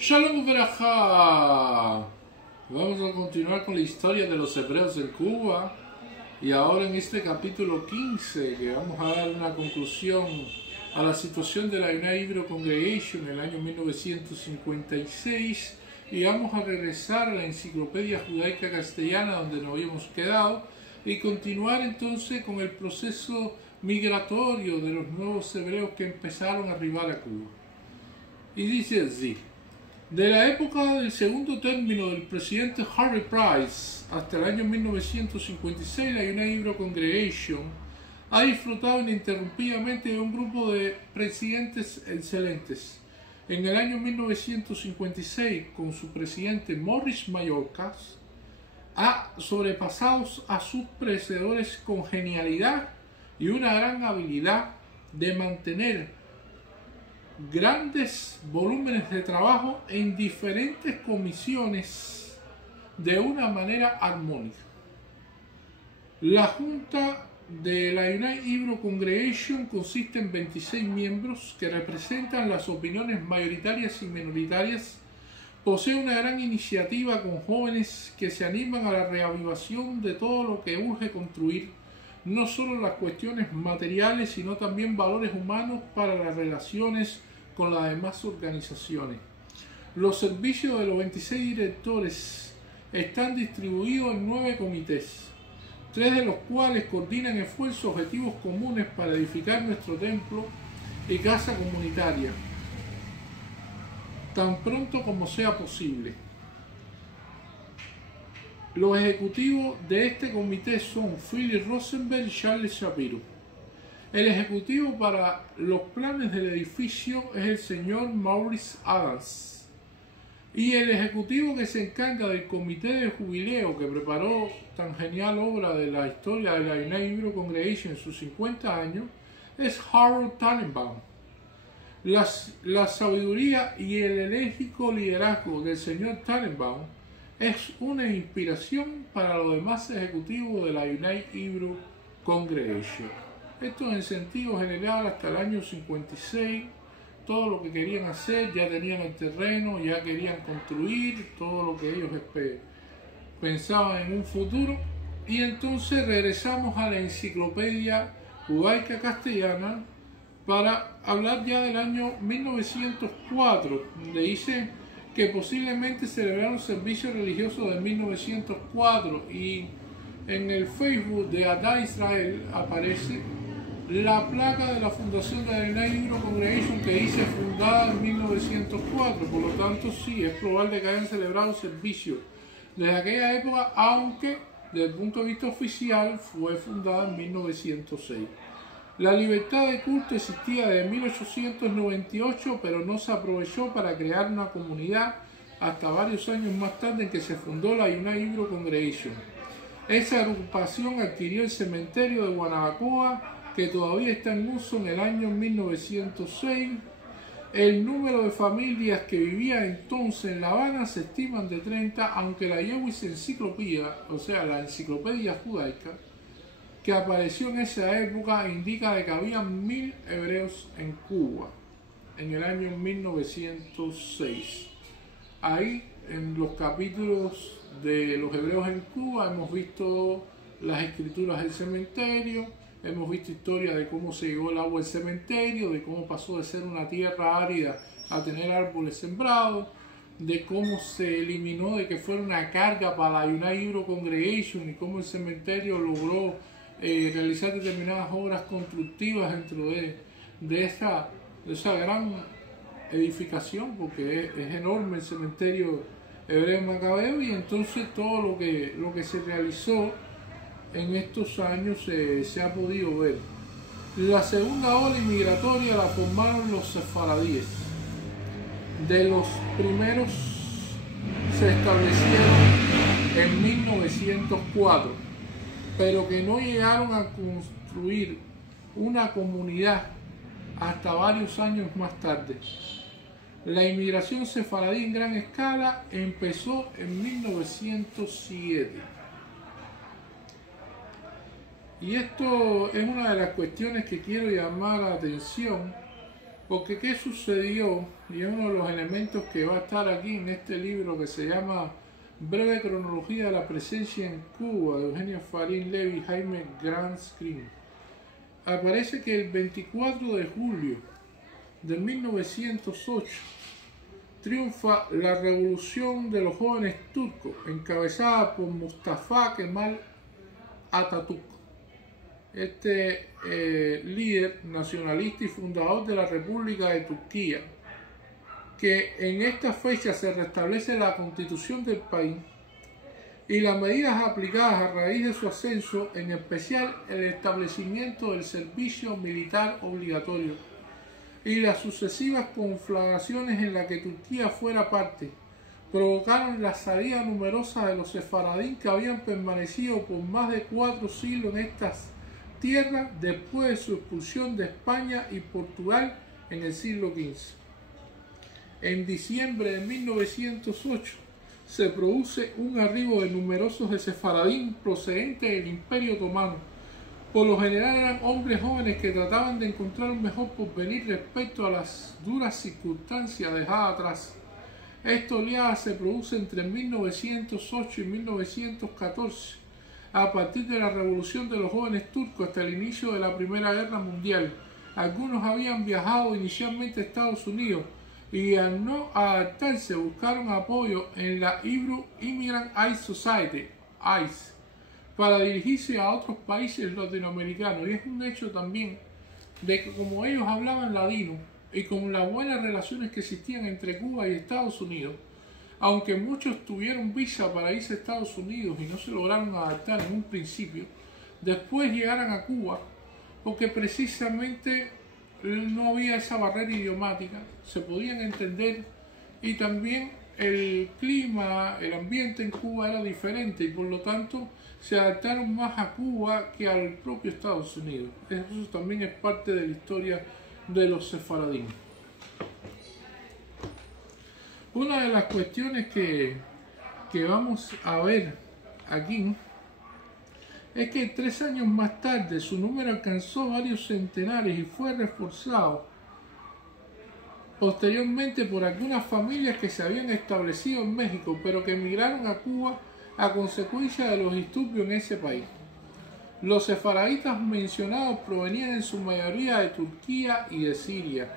Shalom Berajá. Vamos a continuar con la historia de los hebreos en Cuba y ahora en este capítulo 15 que vamos a dar una conclusión a la situación de la United Hebrew Congregation en el año 1956 y vamos a regresar a la Enciclopedia Judaica Castellana donde nos habíamos quedado y continuar entonces con el proceso migratorio de los nuevos hebreos que empezaron a arribar a Cuba. Y dice así: de la época del segundo término del presidente Harry Price hasta el año 1956, la United Hebrew Congregation ha disfrutado ininterrumpidamente de un grupo de presidentes excelentes. En el año 1956, con su presidente Morris Mayorkas, ha sobrepasado a sus predecesores con genialidad y una gran habilidad de mantener grandes volúmenes de trabajo en diferentes comisiones de una manera armónica. La Junta de la United Hebrew Congregation consiste en 26 miembros que representan las opiniones mayoritarias y minoritarias. Posee una gran iniciativa con jóvenes que se animan a la reavivación de todo lo que urge construir, no solo las cuestiones materiales, sino también valores humanos para las relaciones con las demás organizaciones. Los servicios de los 26 directores están distribuidos en 9 comités, 3 de los cuales coordinan esfuerzos objetivos comunes para edificar nuestro templo y casa comunitaria, tan pronto como sea posible. Los ejecutivos de este comité son Philip Rosenberg y Charles Shapiro. El ejecutivo para los planes del edificio es el señor Maurice Adams. Y el ejecutivo que se encarga del comité de jubileo que preparó tan genial obra de la historia de la United Hebrew Congregation en sus 50 años es Harold Tannenbaum. La sabiduría y el enérgico liderazgo del señor Tannenbaum es una inspiración para los demás ejecutivos de la United Hebrew Congregation. Esto en sentido general hasta el año 56, todo lo que querían hacer, ya tenían el terreno, ya querían construir, todo lo que ellos pensaban en un futuro. Y entonces regresamos a la Enciclopedia Judaica Castellana para hablar ya del año 1904, donde dice que posiblemente celebraron servicios religiosos de 1904 y en el Facebook de Adá Israel aparece la placa de la fundación de la United Hebrew Congregation que dice fundada en 1904, por lo tanto sí, es probable que hayan celebrado servicios desde aquella época, aunque desde el punto de vista oficial fue fundada en 1906. La libertad de culto existía desde 1898, pero no se aprovechó para crear una comunidad hasta varios años más tarde en que se fundó la United Hebrew Congregation. Esa agrupación adquirió el cementerio de Guanabacoa, que todavía está en uso en el año 1906. El número de familias que vivían entonces en La Habana se estiman de 30, aunque la Jewish Encyclopedia, o sea, la enciclopedia judaica, que apareció en esa época, indica de que había 1000 hebreos en Cuba en el año 1906. Ahí, en los capítulos de los hebreos en Cuba, hemos visto las escrituras del cementerio, hemos visto historia de cómo se llegó el agua al cementerio, de cómo pasó de ser una tierra árida a tener árboles sembrados, de cómo se eliminó de que fuera una carga para la United Hebrew Congregation y cómo el cementerio logró realizar determinadas obras constructivas dentro de esa gran edificación, porque es enorme el cementerio hebreo macabeo, y entonces todo lo que se realizó en estos años se ha podido ver. La segunda ola inmigratoria la formaron los sefaradíes. De los primeros se establecieron en 1904, pero que no llegaron a construir una comunidad hasta varios años más tarde. La inmigración sefaradí en gran escala empezó en 1907. Y esto es una de las cuestiones que quiero llamar la atención Porque ¿qué sucedió? Y es uno de los elementos que va a estar aquí en este libro que se llama Breve cronología de la presencia en Cuba, de Eugenio Farín Levy y Jaime Grand-Screen. Aparece que el 24 de julio de 1908 triunfa la revolución de los jóvenes turcos, encabezada por Mustafa Kemal Atatürk, líder nacionalista y fundador de la República de Turquía, que en esta fecha se restablece la constitución del país y las medidas aplicadas a raíz de su ascenso, en especial el establecimiento del servicio militar obligatorio y las sucesivas conflagraciones en las que Turquía fuera parte, provocaron la salida numerosa de los sefaradín que habían permanecido por más de 4 siglos en estas tierras después de su expulsión de España y Portugal en el siglo XV. En diciembre de 1908 se produce un arribo de numerosos de sefaradín procedentes del Imperio Otomano. Por lo general eran hombres jóvenes que trataban de encontrar un mejor porvenir respecto a las duras circunstancias dejadas atrás. Esta oleada se produce entre 1908 y 1914, a partir de la revolución de los jóvenes turcos hasta el inicio de la Primera Guerra Mundial. Algunos habían viajado inicialmente a Estados Unidos y al no adaptarse buscaron apoyo en la Hebrew Immigrant Aid Society, ICE, para dirigirse a otros países latinoamericanos. Y es un hecho también de que como ellos hablaban ladino y con las buenas relaciones que existían entre Cuba y Estados Unidos, aunque muchos tuvieron visa para irse a Estados Unidos y no se lograron adaptar en un principio, después llegaron a Cuba porque precisamente no había esa barrera idiomática, se podían entender y también el clima, el ambiente en Cuba era diferente y por lo tanto se adaptaron más a Cuba que al propio Estados Unidos. Eso también es parte de la historia de los sefaradín. Una de las cuestiones que vamos a ver aquí es que 3 años más tarde su número alcanzó varios centenares y fue reforzado posteriormente por algunas familias que se habían establecido en México, pero que emigraron a Cuba a consecuencia de los disturbios en ese país. Los sefaraditas mencionados provenían en su mayoría de Turquía y de Siria.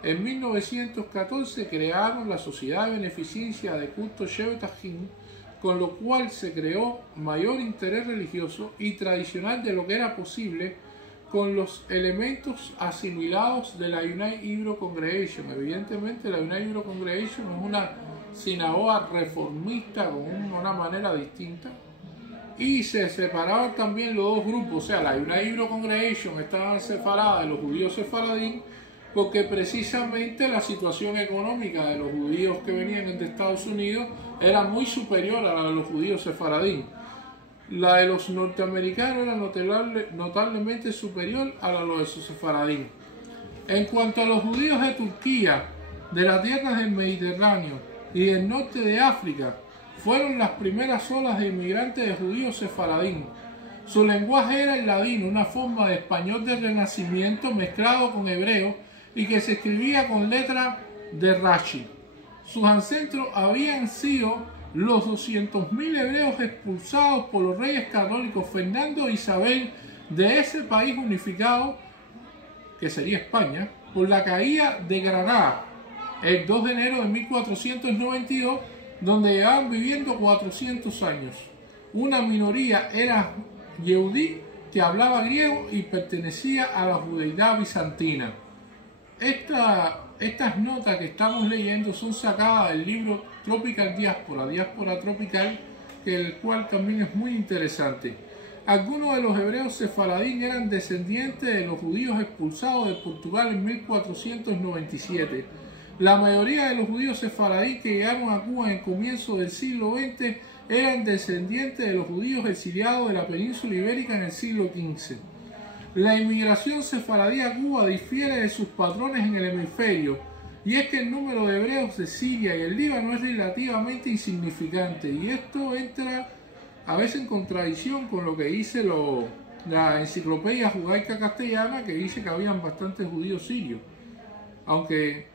En 1914 crearon la Sociedad de Beneficencia de Culto Shevetajín, con lo cual se creó mayor interés religioso y tradicional de lo que era posible con los elementos asimilados de la United Hebrew Congregation. Evidentemente la United Hebrew Congregation es una sinagoga reformista con una manera distinta y se separaban también los dos grupos, o sea, la United Hebrew Congregation estaba separada de los judíos sefaradín porque precisamente la situación económica de los judíos que venían de Estados Unidos era muy superior a la de los judíos sefaradín. La de los norteamericanos era notablemente superior a la de los sefaradín. En cuanto a los judíos de Turquía, de las tierras del Mediterráneo y del norte de África, fueron las primeras olas de inmigrantes de judíos sefaradín. Su lenguaje era el ladino, una forma de español del Renacimiento mezclado con hebreo y que se escribía con letra de Rashi. Sus ancestros habían sido los 200.000 hebreos expulsados por los reyes católicos Fernando e Isabel de ese país unificado, que sería España, por la caída de Granada el 2 de enero de 1492, donde llevaban viviendo 400 años. Una minoría era Yehudí, que hablaba griego y pertenecía a la judeidad bizantina. Estas notas que estamos leyendo son sacadas del libro Tropical Diáspora, Diáspora Tropical, el cual también es muy interesante. Algunos de los hebreos sefaradín eran descendientes de los judíos expulsados de Portugal en 1497. La mayoría de los judíos sefaradí que llegaron a Cuba en el comienzo del siglo XX eran descendientes de los judíos exiliados de la península ibérica en el siglo XV. La inmigración sefaradí a Cuba difiere de sus patrones en el hemisferio, y es que el número de hebreos de Siria y el Líbano es relativamente insignificante, y esto entra a veces en contradicción con lo que dice la enciclopedia judaica castellana, que dice que habían bastantes judíos sirios. aunque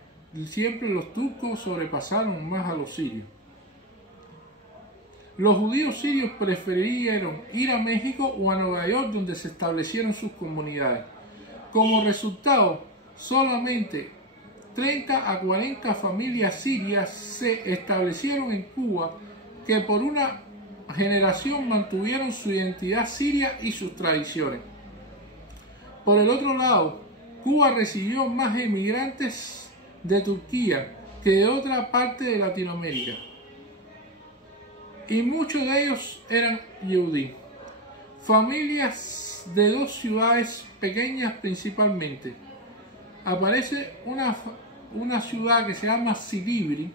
siempre los turcos sobrepasaron más a los sirios. Los judíos sirios prefirieron ir a México o a Nueva York, donde se establecieron sus comunidades. Como resultado, solamente 30 a 40 familias sirias se establecieron en Cuba, que por una generación mantuvieron su identidad siria y sus tradiciones. Por el otro lado, Cuba recibió más emigrantes de Turquía que de otra parte de Latinoamérica, y muchos de ellos eran yehudí. Familias de dos ciudades pequeñas principalmente. Aparece una ciudad que se llama Silivri,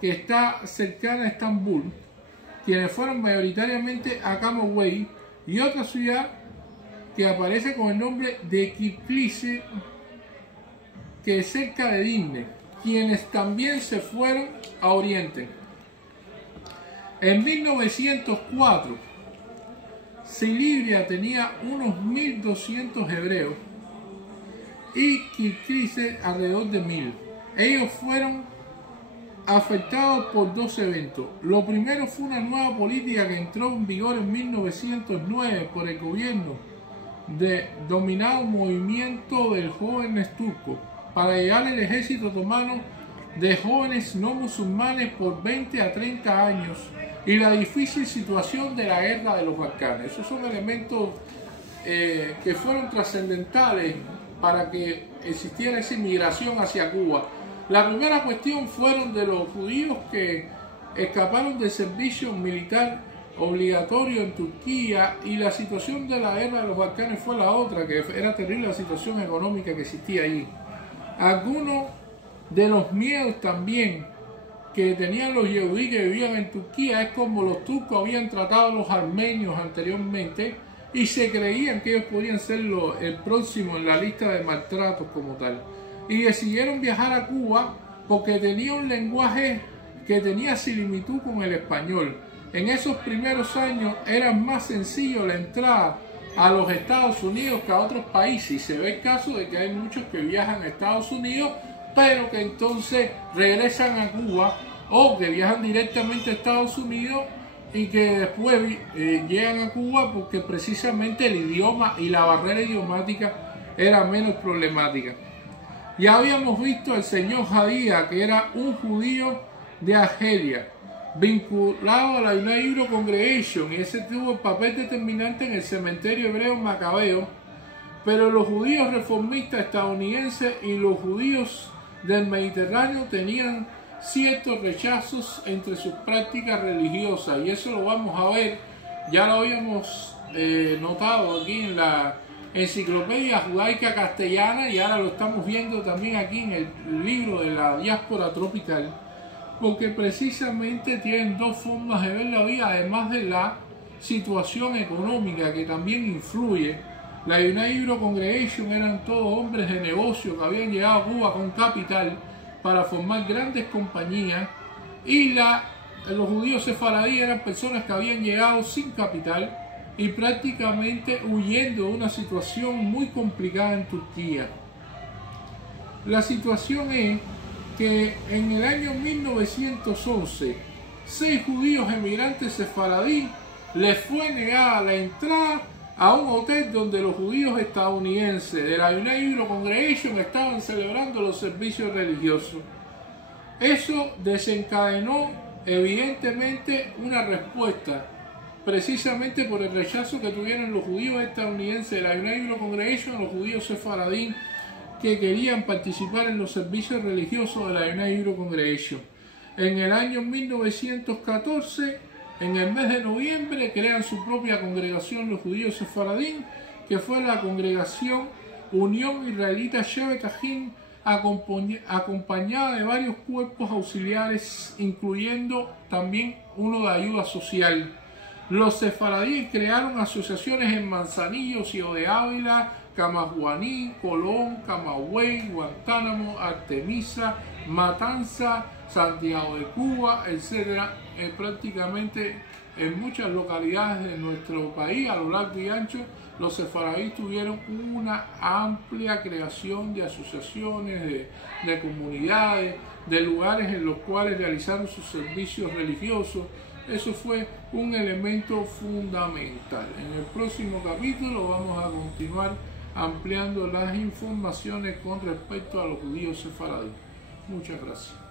que está cercana a Estambul, quienes fueron mayoritariamente a Camagüey, y otra ciudad que aparece con el nombre de Kiflisi, que es cerca de Dinde, quienes también se fueron a Oriente. En 1904, Silivria tenía unos 1.200 hebreos y Kiflisi alrededor de 1.000. Ellos fueron afectados por dos eventos. Lo primero fue una nueva política que entró en vigor en 1909 por el gobierno dominado Movimiento de Jóvenes Turcos para llevar el ejército otomano de jóvenes no musulmanes por 20 a 30 años, y la difícil situación de la guerra de los Balcanes. Esos son elementos que fueron trascendentales para que existiera esa inmigración hacia Cuba. La primera cuestión fueron de los judíos que escaparon del servicio militar obligatorio en Turquía, y la situación de la guerra de los Balcanes fue la otra, que era terrible la situación económica que existía allí. Algunos de los miedos también que tenían los yehudí que vivían en Turquía es como los turcos habían tratado a los armenios anteriormente, y se creían que ellos podían ser el próximo en la lista de maltratos como tal. Y decidieron viajar a Cuba porque tenía un lenguaje que tenía similitud con el español. En esos primeros años era más sencillo la entrada a los Estados Unidos que a otros países, y se ve el caso de que hay muchos que viajan a Estados Unidos pero que entonces regresan a Cuba, o que viajan directamente a Estados Unidos y que después llegan a Cuba porque precisamente el idioma y la barrera idiomática era menos problemática. Ya habíamos visto al señor Jadía, que era un judío de Argelia, vinculado a la United Hebrew Congregation, y ese tuvo el papel determinante en el cementerio hebreo Macabeo. Pero los judíos reformistas estadounidenses y los judíos del Mediterráneo tenían ciertos rechazos entre sus prácticas religiosas, y eso lo vamos a ver, ya lo habíamos notado aquí en la Enciclopedia Judaica Castellana, y ahora lo estamos viendo también aquí en el libro de la diáspora tropical, porque precisamente tienen dos formas de ver la vida, además de la situación económica que también influye. La United Hebrew Congregation eran todos hombres de negocio que habían llegado a Cuba con capital para formar grandes compañías, y los judíos sefaradíes eran personas que habían llegado sin capital y prácticamente huyendo de una situación muy complicada en Turquía. La situación es que en el año 1911, 6 judíos emigrantes sefaradíes les fue negada la entrada a un hotel donde los judíos estadounidenses de la United Hebrew Congregation estaban celebrando los servicios religiosos. Eso desencadenó evidentemente una respuesta, precisamente por el rechazo que tuvieron los judíos estadounidenses de la United Hebrew Congregation a los judíos sefaradíes que querían participar en los servicios religiosos de la United Hebrew Congregation. En el año 1914, en el mes de noviembre, crean su propia congregación los judíos sefaradín, que fue la congregación Unión Israelita Shevet Ahim, acompañada de varios cuerpos auxiliares, incluyendo también uno de ayuda social. Los sefaradíes crearon asociaciones en Manzanillo, Ciudad de Ávila, Camajuaní, Colón, Camagüey, Guantánamo, Artemisa, Matanza, Santiago de Cuba, etcétera. Prácticamente en muchas localidades de nuestro país, a lo largo y ancho, los sefaradíes tuvieron una amplia creación de asociaciones, de comunidades, de lugares en los cuales realizaron sus servicios religiosos. Eso fue un elemento fundamental. En el próximo capítulo vamos a continuar ampliando las informaciones con respecto a los judíos sefaradíes. Muchas gracias.